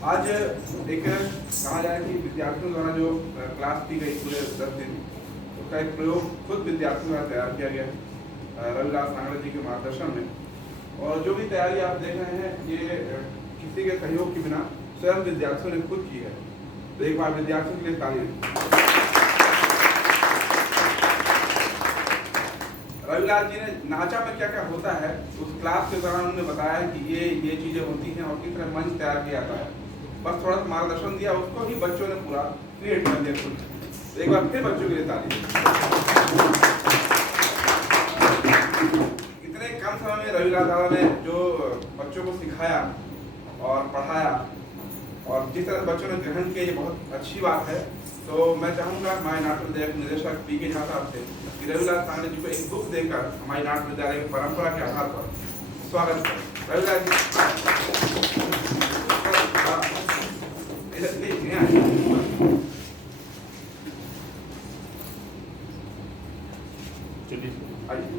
आज एक कहा जाए कि विद्यार्थियों द्वारा जो क्लास की गई पूरे 10 दिन, उसका एक प्रयोग खुद विद्यार्थियों द्वारा तैयार किया गया रविलाल सांगड़े जी के मार्गदर्शन में। और जो भी तैयारी आप देख रहे हैं ये किसी के सहयोग के बिना स्वयं विद्यार्थियों ने खुद की है। तो एक बार विद्यार्थियों के लिए ताली। रविलाल जी ने नाचा में क्या क्या होता है उस क्लास के दौरान उन्होंने बताया है कि ये चीजें होती हैं और किस तरह मंच तैयार किया जाता है। बस थोड़ा सा मार्गदर्शन दिया, उसको ही बच्चों ने पूरा क्रिएट कर दिया खुद। तो एक बार फिर बच्चों के लिए ताली। इतने कम समय में रविलाल दादा ने जो बच्चों को सिखाया और पढ़ाया और जिस तरह बच्चों ने ग्रहण किया, ये बहुत अच्छी बात है। तो मैं चाहूंगा हमारे नाट्य विद्यालय के निदेशक पी के झा साहब से कि रविलाल सांगड़े जी को एक बुक देकर हमारे नाट्य विद्यालय की परंपरा के आधार पर स्वागत करें। रविलाल जी आइए।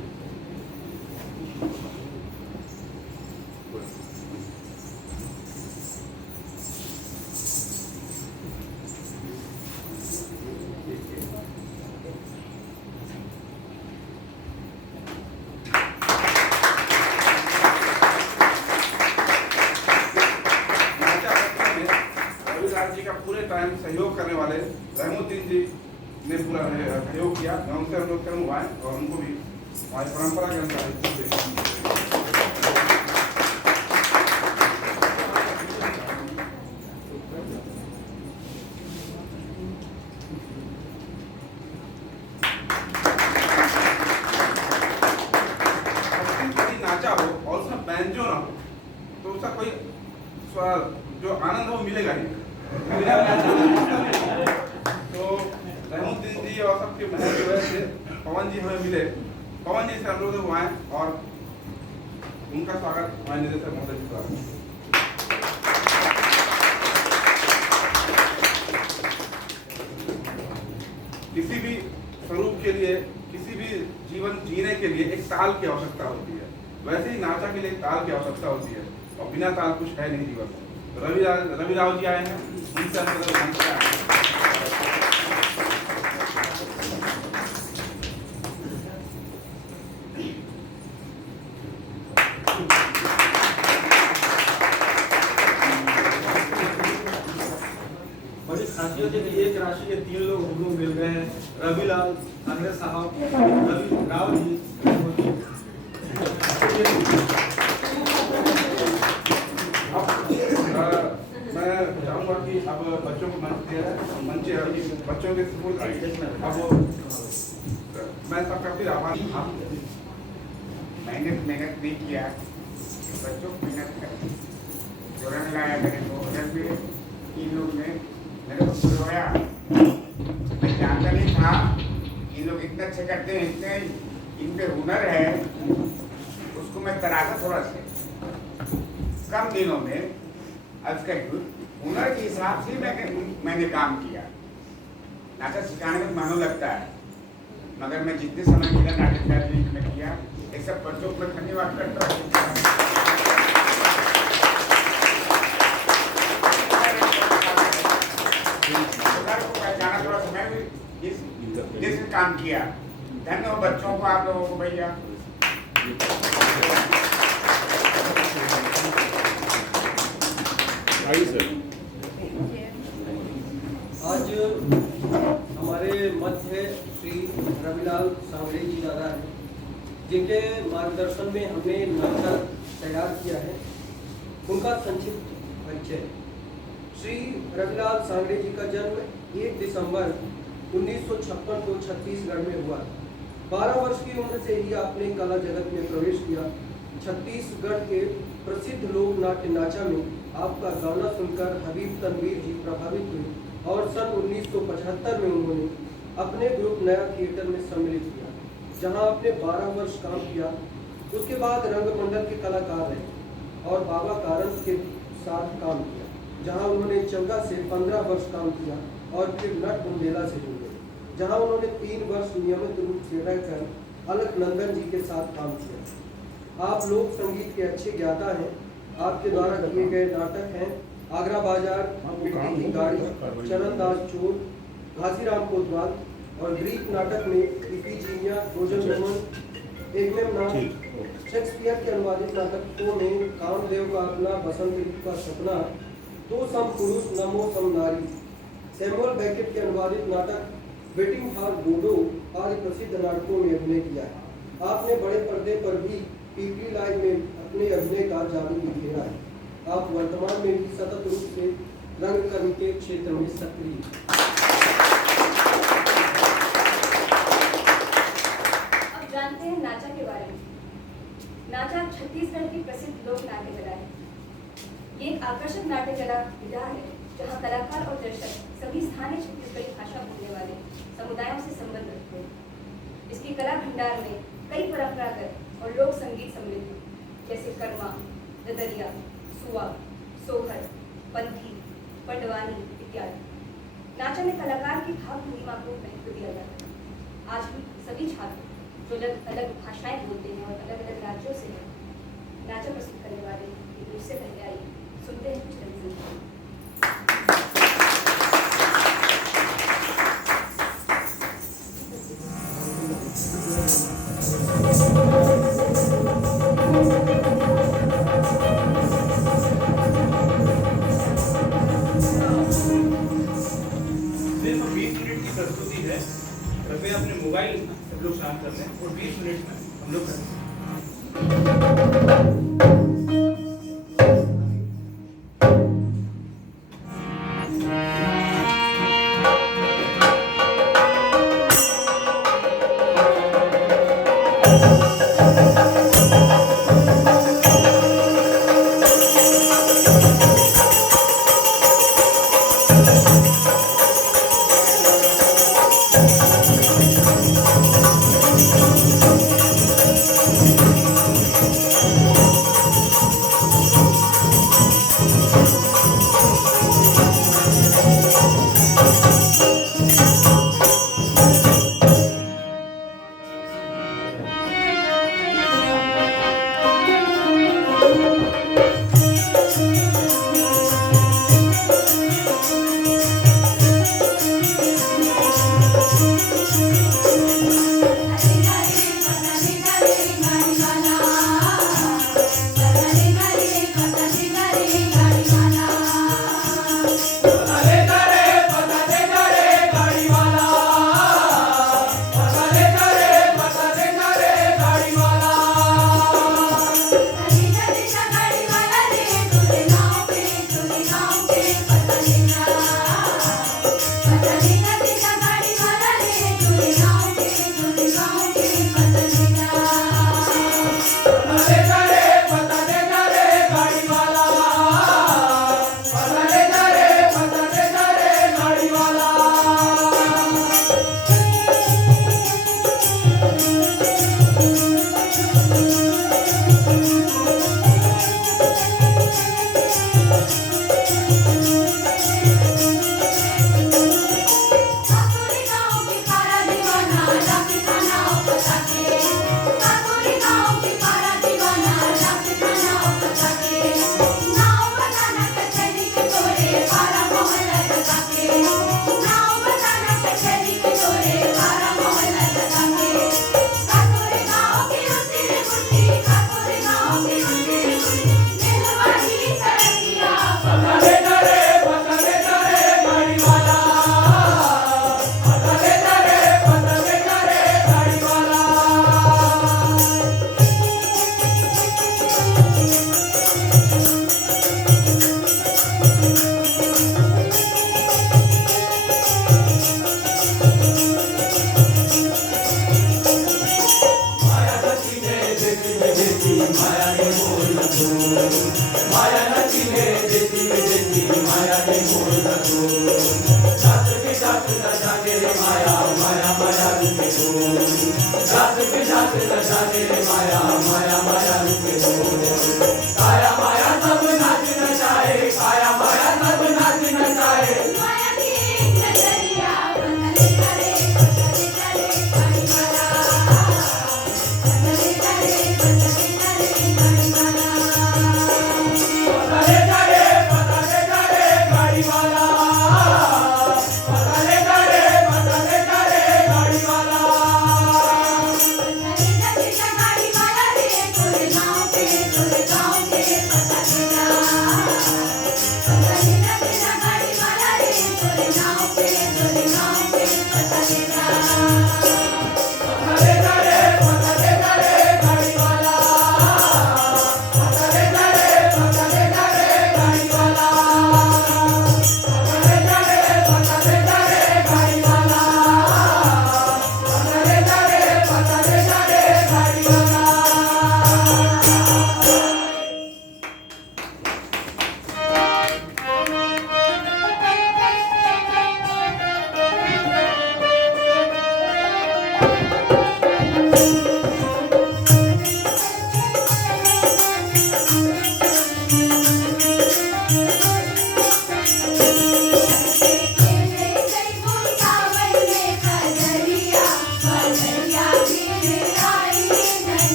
जी का पूरे टाइम सहयोग करने वाले रहमुद्दीन जी ने पूरा सहयोग किया। मैं उनसे अनुरोध करूँगा और उनको भी हमारी परंपरा के अनुसार नाचा हो और उसमें बैंजो ना हो तो उसका कोई जो आनंद हो मिलेगा नहीं। तो रहमुद्दीन जी और सबके मेहनत की वजह से पवन जी हमें मिले। पवन जी से अनुरोध हुआ है और उनका स्वागत हमारे निदेशक महोदय जी द्वारा। किसी भी स्वरूप के लिए, किसी भी जीवन जीने के लिए एक ताल की आवश्यकता होती है, वैसे ही नाचा के लिए एक ताल की आवश्यकता होती है और बिना ताल कुछ है नहीं जीवन में। रविराव जी आए हैं, उनसे बड़ी खासियत है कि एक राशि के 3 लोग हम लोग मिल गए हैं। रविलाल सांगड़े साहब, रविराव जी। मैं चाहूँगा कि अब बच्चों को मंच बच्चों के अब मैं सबका फिर आभार। मेहनत नहीं किया, बच्चों को मेहनत कर जो रंग लाया मेरे को रंग में 3 लोग ने मेरे को बुलवाया। मैं जानता नहीं था ये लोग इतना अच्छे करते हैं, इतने इन पे हुनर है। उसको मैं तराशा थोड़ा से कम दिनों में आज का हुनर के हिसाब से मैंने काम किया। नाटक सिखाने में मानो लगता है, मगर मैं जितने समय मिला नाटक में किया। एक सब बच्चों को धन्यवाद करता हूँ। को पहचाना थोड़ा समय भी जिसने काम किया। धन्यवाद बच्चों को, आप लोगों को भैया। आज हमारे मध्य श्री रविलाल सांगड़े जी दादा हैं, जिनके मार्गदर्शन में हमने नाटक तैयार किया है। उनका संक्षिप्त परिचय। श्री रविलाल सांगड़े जी का जन्म 1 दिसंबर 1956 को छत्तीसगढ़ में हुआ। 12 वर्ष की उम्र से ही आपने कला जगत में प्रवेश किया। छत्तीसगढ़ के प्रसिद्ध लोक नाट्य नाचा में आपका गाना सुनकर हबीब तनवीर जी प्रभावित हुए और सन 1975 में उन्होंने अपने ग्रुप नया थिएटर में सम्मिलित किया, जहां आपने 12 वर्ष काम किया। उसके बाद रंगमंडल के कलाकार रहे और बाबा कारंत के साथ काम किया, जहां उन्होंने चंगा से 15 वर्ष काम किया और फिर नट बुंदेला से जुड़े, जहां उन्होंने 3 वर्ष नियमित रूप से रहकर अलकनंदन जी के साथ काम किया। आप लोक संगीत के अच्छे ज्ञाता हैं। आपके द्वारा किए गए नाटक हैं आगरा बाजार, मिट्टी की गाड़ी, चरणदास चोर, घासीराम कोतवाल और ग्रीक नाटक में इफिजीनिया, ट्रोजन वुमन, एगमेमनॉन, शेक्सपियर के अनुवादित नाटकों में कामदेव का अपना, बसंत ऋतु का सपना, तो सम पुरुष नमो सम नारी, सैमुअल बेकेट के अनुवादित नाटक वेटिंग फॉर गोडो आदि प्रसिद्ध नाटकों में अभिनय किया है। आपने बड़े पर्दे पर भी पीपली लाइव में अपने अभिनय का जादू बिखेरा है। आप वर्तमान में भी सतत रूप से रंगकर्म के क्षेत्र में सक्रिय हैं। अब जानते हैं नाचा के बारे में। नाचा छत्तीसगढ़ की प्रसिद्ध लोक नाट्य कला है। ये एक आकर्षक नाट्य कला विधा है जहाँ कलाकार और दर्शक सभी स्थानीय छत्तीसगढ़ी भाषा बोलने वाले समुदायों से संबंध रखते हैं। इसकी कला भंडार में कई परंपरागत और लोक संगीत सम्मिलित हैं, जैसे कर्मा, ददरिया, सुआ, सोहर, पंथी, पंडवानी इत्यादि। नाचा में कलाकार की भाव भंगिमा को महत्व दिया जाता है। आज भी सभी छात्र जो अलग अलग भाषाएं बोलते हैं और अलग अलग राज्यों से हैं, नाचा प्रस्तुत करने वाले एक दूसरे पहले आई सुनते हैं कुछ रंगीन। सिर्फ 20 मिनट की प्रस्तुति है। कृपया अपने मोबाइल सब लोग शांत कर लें और 20 मिनट में हम लोग करें।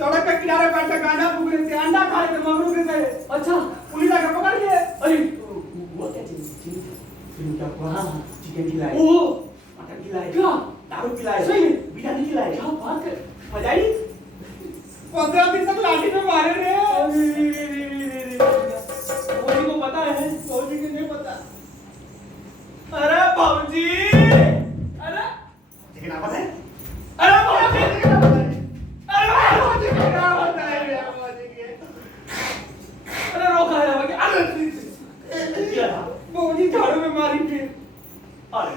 सड़क के किनारे बैठे गाना फूक रहे थे, अंडा खा रहे थे, मगरू के थे। अच्छा पुलिस आके पकड़ लिए। अरे वो क्या चीज क्या हुआ? चिकन खिलाए, ओ मटन खिलाए, क्या दारू खिलाए, सही है? बिरयानी खिलाए। क्या बात है? मजा आई। 15 दिन तक लाठी में मारे रे। फौजी को पता है? फौजी को नहीं पता। अरे फौजी, अरे लेकिन आप है? अरे फौजी, अरे फौजी क्या बताए रे फौजी के? अरे रोका है भाई, अरे क्या था? फौजी झाड़ू में मारी थी। अरे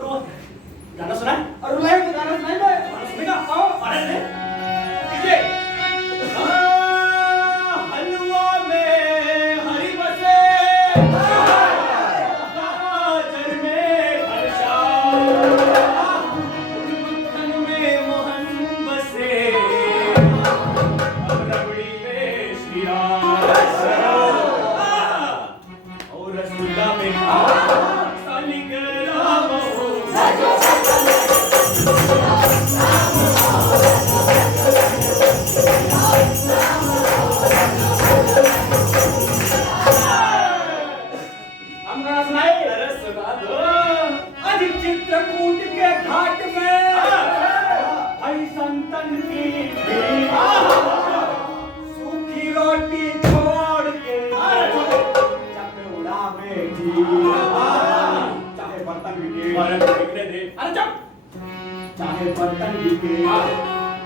रो गाना सुना है? और रुलाए तो गाना सुनाई दे। गाना सुनेगा? आओ अरे ले डीजे हलवा में हरी बसे गाजर में हर्षा मक्खन में मोहन बसे अब रबड़ी में श्री राम और रसगुल्ला में सालिक राम हो हम गाना सुनाए? अरे सुना दो। आज चित्रकूट के घाट में भाई संतन की सूखी रोटी छोड़ के चपड़ा में थी। चाहे बर्तन बिके, अरे चुप चाहे बर्तन बिके,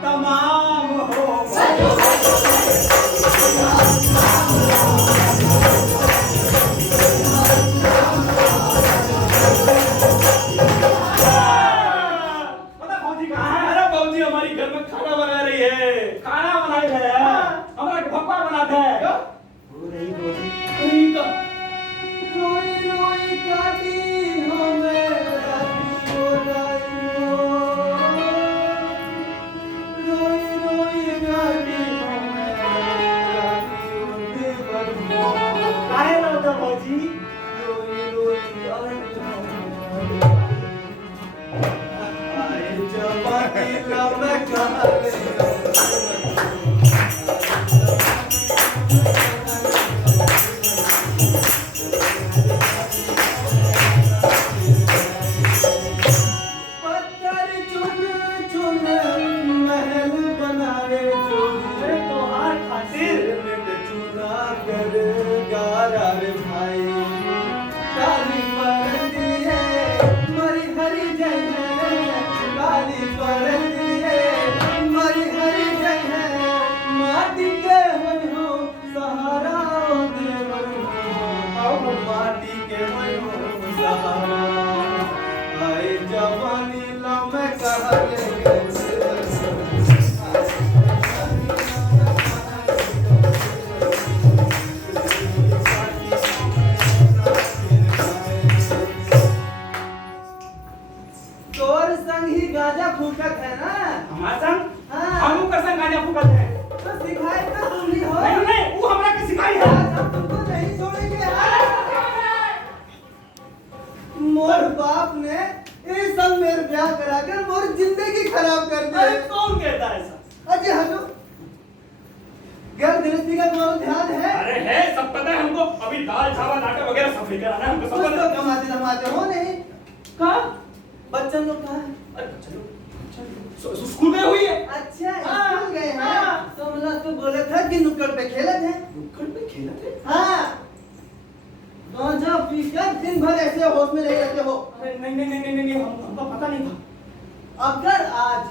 तमाम हो। पता फौजी कहाँ है? अरे बाबूजी हमारी घर में खाना बना रही है। खाना बनाए है। हमारा भक्का बनाते हैं। हो रही फौजी। रोई रोई क्या दिन हमें तोर संग ही गांजा फूकत है ना? हमार संग हाँ। हम ओकर संग गांजा फूकत है। तो सिखाए तो तुम ही हो। नहीं नहीं वो हमरा के सिखाई है। आज हम तुमको नहीं छोड़ेंगे यार। मोर बाप ने इस संग मेरे ब्याह कराकर मोर जिंदगी खराब कर दी। अरे कौन कहता है ऐसा? अजय हलो घर गृहस्थी का तुम्हारा ध्यान है? अरे है सब पता है हमको। अभी दाल चावल आटा वगैरह सब लेकर आना है हमको सब कुछ पता तो है। कमाते धमाते हो नहीं? कहाँ? बच्चन लोग कहाँ है? अरे चलो स्कूल गए हुई है। अच्छा हाँ, स्कूल गए हैं। हाँ। तो मतलब तू बोले था कि नुक्कड़ पे खेलत है? नुक्कड़ पे खेला थे? हाँ गांजा पीकर दिन भर ऐसे होश में नहीं रहते हो। अरे नहीं हमको पता नहीं था। अगर आज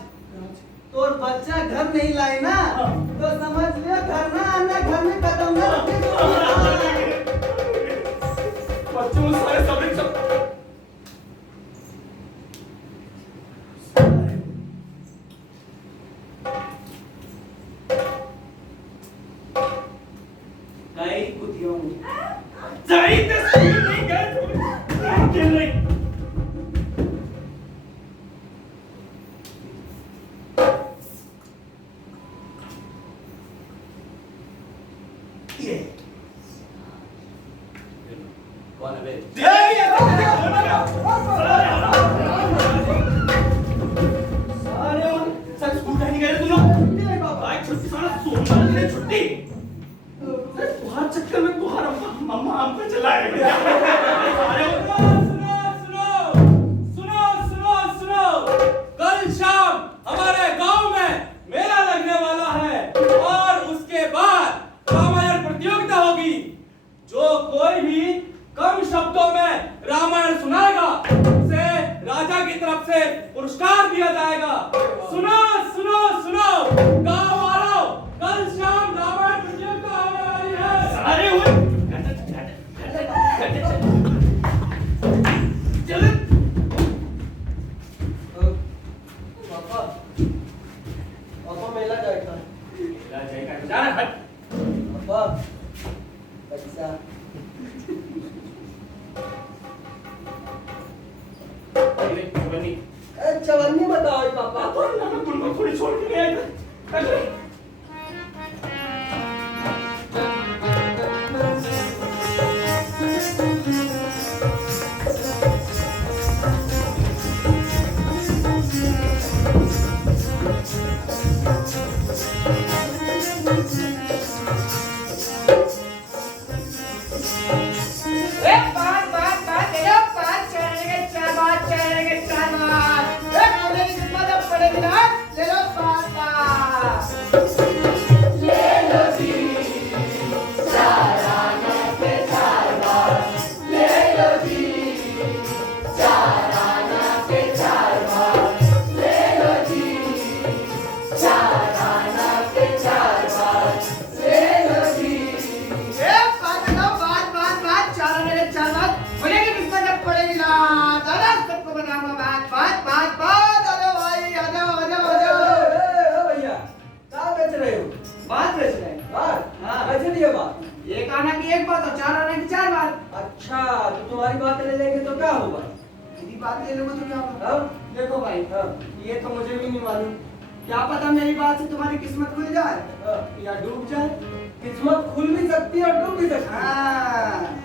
तोर बच्चा घर नहीं लाए ना तो समझ लियो घर ना आना घर में कदम ना रखे तो बच्चों सारे सब सब गई कुतियों जाई तो स्कूल नहीं गए तुम खेल रही। ये कौन है बे? सर स्कूल नहीं गए तुम लोग? भाई छुट्टी सारा सोमवार दिन छुट्टी। तुम्हारे चक्कर में तुम्हारा मम्मा हम पे चला है। सुनो कल शाम हमारे गांव में मेला लगने वाला है और उसके बाद रामायण प्रतियोगिता होगी। जो कोई भी कम शब्दों में रामायण सुनाएगा उसे राजा की तरफ से पुरस्कार दिया जाएगा। सुनो गांव वालों कल शाम रामायण प्रतियोगिता होने वाली है। अरे हुए चल पापा पापा मेला जाएगा। जाएगा जा रहा है। पापा पैसा बनी चवन्नी बताओ पापा। तुमको थोड़ी छोड़ के गया था। एक आना की एक बात और चार आना की चार बात। अच्छा तो तुम्हारी बात ले लेंगे तो क्या होगा? मेरी बात ले लूंगा तो क्या होगा? हाँ? देखो भाई हाँ। ये तो मुझे भी नहीं मालूम। क्या पता मेरी बात से तुम्हारी किस्मत खुल जाए हाँ। या डूब जाए। किस्मत खुल भी सकती है और डूब भी सकती है। हाँ।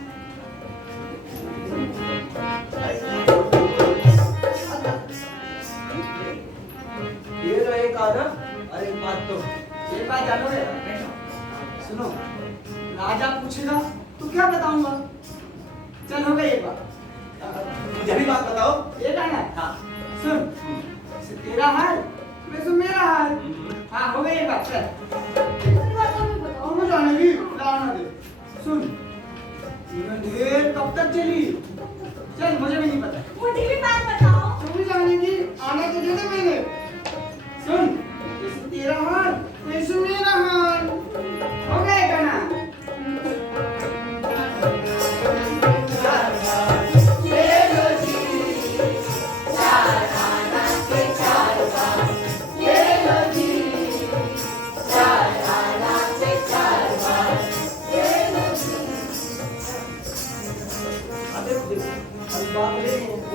हाँ सुन, जैसे तेरा हाल वैसे मेरा हाल। हाँ हो गई ये बात, चल। दूसरी बात तो हमें बताओ। और जाने की लाना दे। सुन, ये देर कब तक चली? चल मुझे भी नहीं पता। मुझे भी बात बताओ। तुम जाने की आना तो दे दे मैंने। सुन, जैसे तेरा हाल वैसे मेरा हाल। हो गए गाना।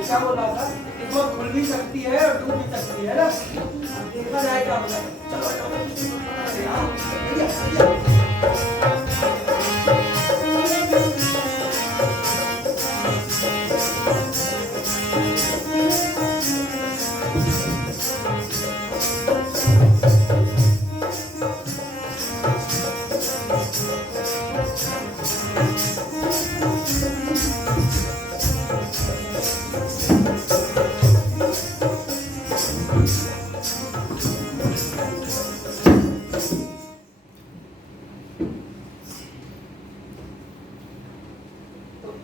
क्या बोल रहा था कि वो खुल भी सकती है और डूब भी सकती है ना। अब देखा जाए क्या होगा।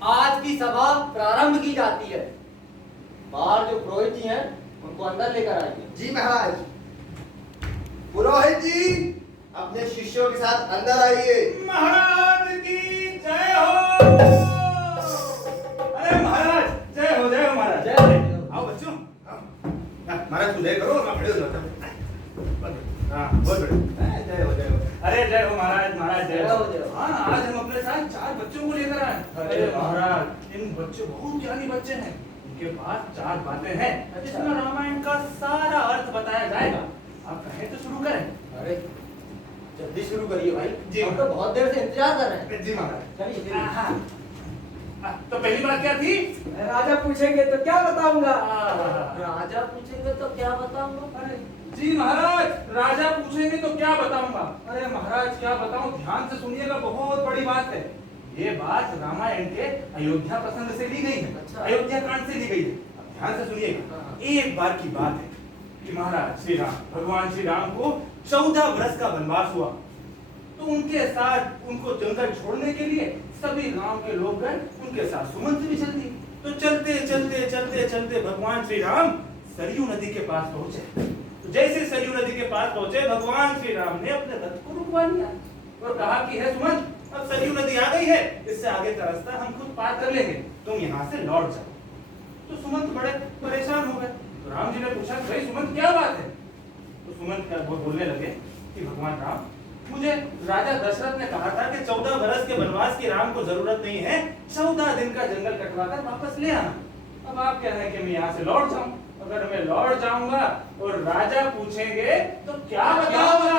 आज की सभा प्रारंभ की जाती है। बाहर जो पुरोहित जी हैं उनको अंदर लेकर आएंगे। जी महाराज। पुरोहित जी अपने शिष्यों के साथ अंदर आइए। महाराज की जय हो। अरे महाराज जय हो महाराज। जय हो। आओ बच्चों आओ। महाराज तू जय करो, खड़े हो जाओ। हाँ बहुत बढ़िया। जय हो। अरे जय हो महाराज। महाराज जय हो। हाँ आज हम अपने साथ 4 बच्चों को लेकर आए। अरे महाराज इन बच्चे बहुत ज्ञानी बच्चे हैं। इनके पास 4 बातें हैं जिसमें रामायण का सारा अर्थ बताया जाएगा। आप कहें तो शुरू करें। अरे जल्दी शुरू करिए भाई। जी हम तो बहुत देर से इंतजार कर रहे हैं। जी महाराज। चलिए तो पहली बात क्या थी? राजा पूछेंगे तो क्या बताऊंगा। राजा पूछेंगे तो क्या बताऊंगा। अरे जी महाराज राजा पूछेंगे तो क्या बताऊंगा। अरे महाराज क्या बताऊं, ध्यान से सुनिएगा, बहुत बड़ी बात है। ये बात रामायण के अयोध्या प्रसंग से ली गई है। अच्छा। अयोध्या कांड से ली गई है। अब ध्यान से सुनिएगा। एक बार की बात है कि महाराज श्री राम, भगवान श्री राम को 14 वर्ष का वनवास हुआ। तो उनके साथ उनको जंगल छोड़ने के लिए सभी गांव के लोग गए, उनके साथ सुमंत भी चल दी। तो चलते चलते चलते चलते भगवान श्री राम सरयू नदी के पास पहुंचे। तो जैसे सरयू नदी के पास पहुंचे भगवान श्री राम ने अपने रथ को रुकवा दिया और कहा कि है सुमंत, अब सरयू नदी आ गई है, इससे आगे का रास्ता हम खुद पार कर लेंगे, तुम यहाँ से लौट जाओ। तो सुमंत बड़े परेशान हो गए। तो राम जी ने पूछा भाई सुमंत क्या बात है। तो सुमंत वो बोलने लगे कि भगवान राम, मुझे राजा दशरथ ने कहा था कि 14 वर्ष के वनवास की राम को जरूरत नहीं है, 14 दिन का जंगल कटवाकर वापस ले आना। अब आप कह रहे हैं कि मैं यहाँ से लौट जाऊं। अगर मैं लौट जाऊंगा और राजा पूछेंगे तो क्या बताऊंगा।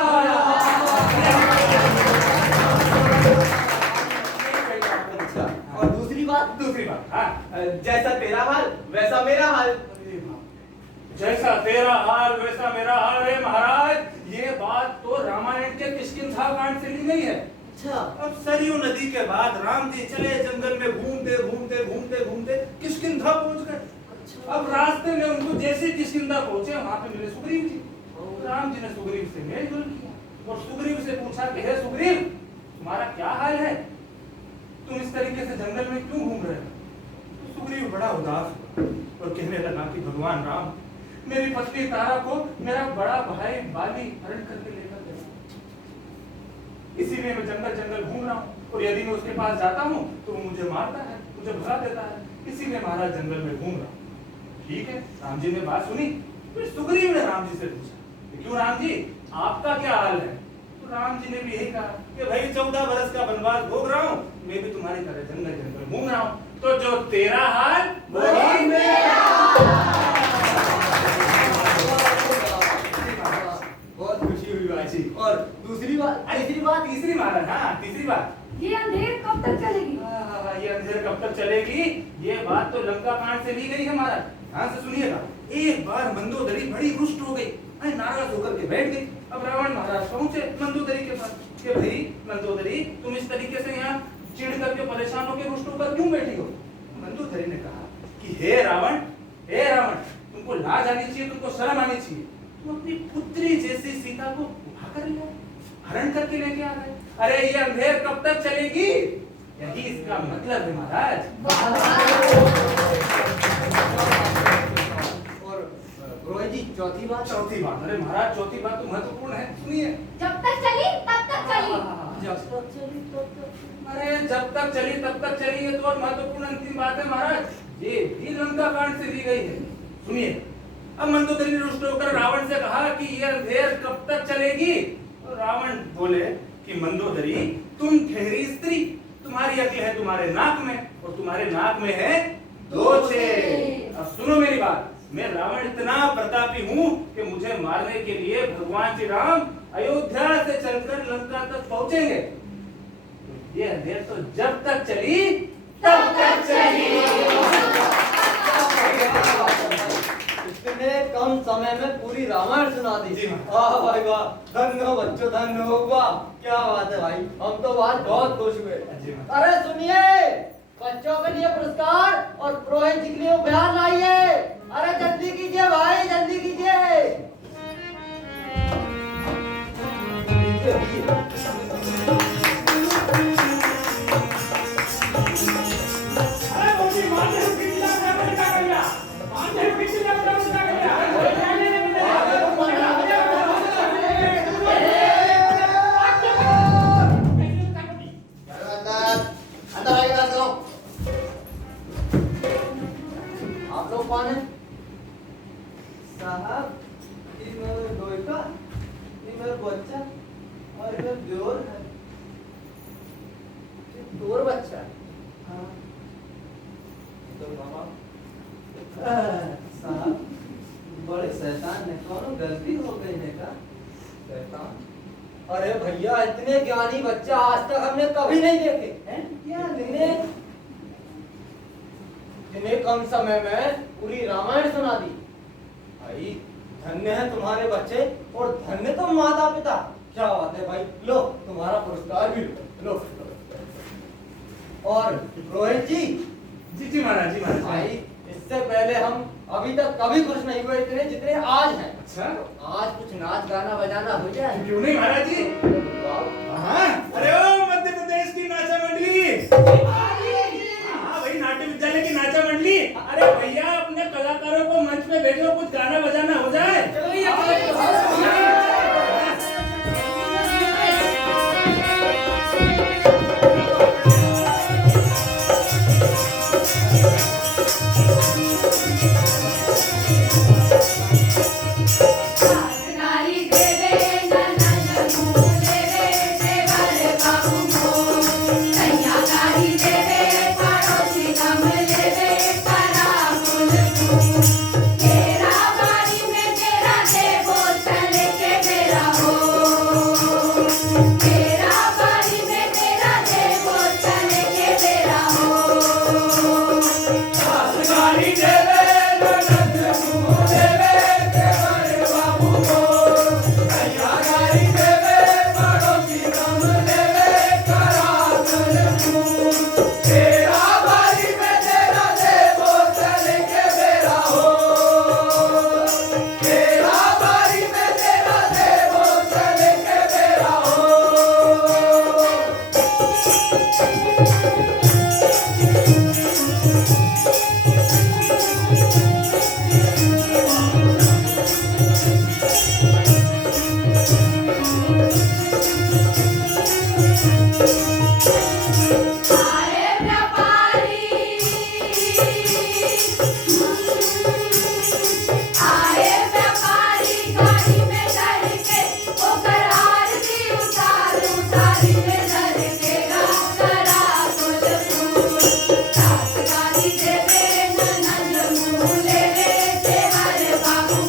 और दूसरी बात हाँ जैसा तेरा हाल वैसा मेरा हाल। जैसा तेरा हाल वैसा मेरा हाल है महाराज। ये बात तो रामायण के किष्किंधा कांड से ली गई है। अच्छा। अब सरयू नदी के बाद राम जी चले जंगल में घूमते घूमते घूमते घूमते किष्किंधा पहुंच गए। अब रास्ते में उनको जैसे किष्किंधा पहुंचे वहां पे मिले सुग्रीव जी। राम जी ने सुग्रीव से मेल जोल किया और सुग्रीव से पूछा कि हे सुग्रीव, तुम्हारा क्या हाल है, तुम इस तरीके से जंगल में क्यों घूम रहे हो। तो सुग्रीव बड़ा उदास हुआ और कहने लगा कि भगवान राम, मेरी पत्नी तारा को मेरा बड़ा भाई बाली हरण करके लेकर गया, इसीलिए मैं जंगल जंगल घूम रहा हूँ और यदि मैं उसके पास जाता हूँ तो वो मुझे मारता है, मुझे भगा देता है, इसीलिए महाराज जंगल में घूम रहा हूँ। ठीक है, राम जी ने बात सुनी। फिर सुग्रीव ने राम जी से पूछा क्यों राम जी, आपका क्या हाल है। तो राम जी ने भी यही कहा कि भाई 14 वर्ष का वनवास भोग रहा हूँ, मैं भी तुम्हारी तरह जंगल जंगल घूम रहा हूँ, तो जो तेरा हाल वही मेरा। बहुत खुशी हुई बाजी। और दूसरी बात, तीसरी महाराज, हाँ तीसरी बात, ये अंधेर कब तक चलेगी? ये अंधेर कब तक चलेगी, ये बात तो लंका कांड से ली गई है महाराज। ध्यान से सुनिएगा। एक बार मंदोदरी बड़ी रुष्ट हो गई, नाराज होकर के बैठ गई। अब रावण महाराज पहुंचे मंदोदरी के पास कि भाई मंदोदरी, तुम इस तरीके से यहाँ चिढ़ करके परेशान होकर रुष्ट होकर क्यों बैठी हो। मंदोदरी ने कहा कि हे रावण, तुमको लाज आनी चाहिए, तुमको शर्म आनी चाहिए। तुम अपनी पुत्री जैसी सीता को उठा कर ले, हरण करके लेके आ गए। अरे ये अंधेर कब तक चलेगी? यही इसका मतलब है महाराज। और रोहित जी चौथी बात। चौथी बात, अरे महाराज चौथी बात तो महत्वपूर्ण है, सुनिए। जब तक चली तब तक चली। जब तक चली तब तक। अरे जब तक चली तब तक चली, ये तो और महत्वपूर्ण अंतिम बात है महाराज। ये भी लंका कांड से दी गई है, सुनिए। अब मंदोदरी ने रुष्ट होकर रावण से कहा कि ये अंधेर कब तक चलेगी? तो रावण बोले कि मंदोदरी, तुम ठहरी स्त्री, तुम्हारी अक्ल है तुम्हारे नाक में और तुम्हारे नाक में है दोचे। अब सुनो मेरी बात, मैं रावण इतना प्रतापी हूँ कि मुझे मारने के लिए भगवान श्री राम अयोध्या से चलकर लंका तक पहुंचेंगे। तो ये अंधेर तो जब तक चली तब तक चली। इतने कम समय में पूरी रामायण सुना दी। जी हाँ। वाह भाई वाह, धन्य हो बच्चों, धन्य हो। वाह क्या बात है भाई, हम तो बात बहुत खुश हुए। जी हाँ। अरे सुनिए, बच्चों के लिए पुरस्कार और पुरोहित जी के लिए उपहार लाइए। अरे जल्दी कीजिए भाई, जल्दी कीजिए। अंदर आइए, बात करो। आप लोग कौन है? साहब, ये मेरा लड़का, ये मेरा बच्चा और ये मेरा देवर है। दूर बच्चा। हाँ। तो मामा साहब, बड़े शैतान ने कौन गलती हो गई है का? शैतान? अरे भैया, इतने ज्ञानी बच्चा आज तक हमने कभी नहीं देखे हैं। क्या इतने कम समय में पूरी रामायण सुना दी। भाई धन्य है तुम्हारे बच्चे और धन्य तुम माता पिता। क्या बात है भाई, लो तुम्हारा पुरस्कार भी लो, लो। और रोहित जी, जी महाराज, जी महाराज। भाई इससे पहले हम अभी तक कभी खुश नहीं हुए इतने जितने आज हैं। अच्छा, आज कुछ नाच गाना बजाना हो जाए। क्यों नहीं महाराज जी? हाँ, अरे ओ मध्य प्रदेश की नाचा मंडली। हाँ भाई, नाट्य विद्यालय की नाचा मंडली। अरे भैया, अपने कलाकारों को मंच पे भेजो, कुछ गाना बजाना हो जाए। बाबू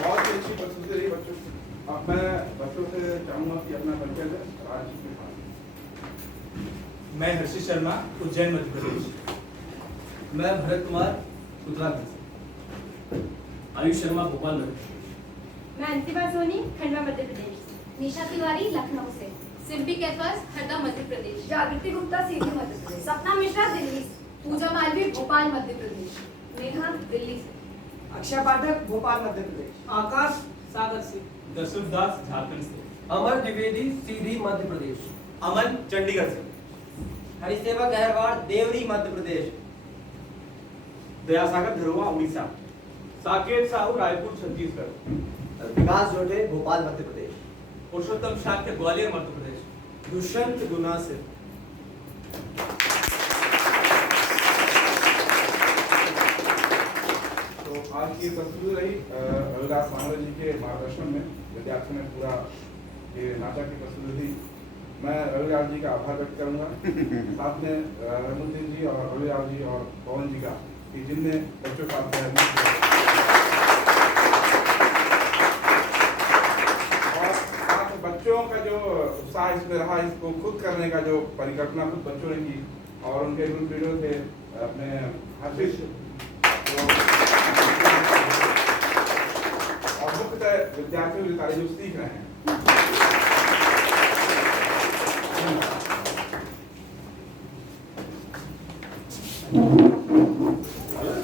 बहुत ही अच्छी प्रस्तुति रही बच्चों की। अब मैं बच्चों से चाहूंगा कि अपना परिचय दें राज्य के पास। मैं हर्षित शर्मा, उज्जैन मध्य प्रदेश। मैं भरत कुमार उत्तराखंड से। आयुष शर्मा, भोपाल में। मैं अंतिमा सोनी, खंडवा मध्य प्रदेश। निशा तिवारी, लखनऊ से। सिम्पी कैफास, हरदा, मध्य प्रदेश। जागृति गुप्ता, सीधी मध्य प्रदेश। सपना मिश्रा, दिल्ली से। पूजा मालवीय, भोपाल, मध्य प्रदेश। नेहा, दिल्ली से। अक्षय पाठक, भोपाल मध्य प्रदेश। आकाश सागर से। दसुफ दास, झारखंड से। अमर द्विवेदी, सीधी मध्य प्रदेश। अमन, चंडीगढ़ से। हरिसेवा गहरवाड़, देवरी, मध्य प्रदेश। दयासागर धरुआ, उड़ीसा। साकेत साहू, रायपुर, छत्तीसगढ़। विकास जोटे, भोपाल मध्य प्रदेश। पुरुषोत्तम शाक्य, ग्वालियर, मध्य प्रदेश। दुष्यंत, गुना से। तो आज की प्रस्तुति रही रविदास सांगरे जी के मार्गदर्शन में विद्यार्थियों ने पूरा ये नाचा की प्रस्तुति दी। मैं रविलाल जी का आभार व्यक्त करूंगा, साथ में रमुद्दीन जी और रविलाल जी और पवन जी का, कि जिनने बच्चों का अध्ययन किया। और साथ में बच्चों का जो उत्साह इसमें रहा, इसको खुद करने का जो परिकल्पना खुद बच्चों ने की, और उनके ग्रुप लीडर थे अपने हर्षित, और मुख्यतः विद्यार्थियों की तारीफ जो सीख रहे हैं।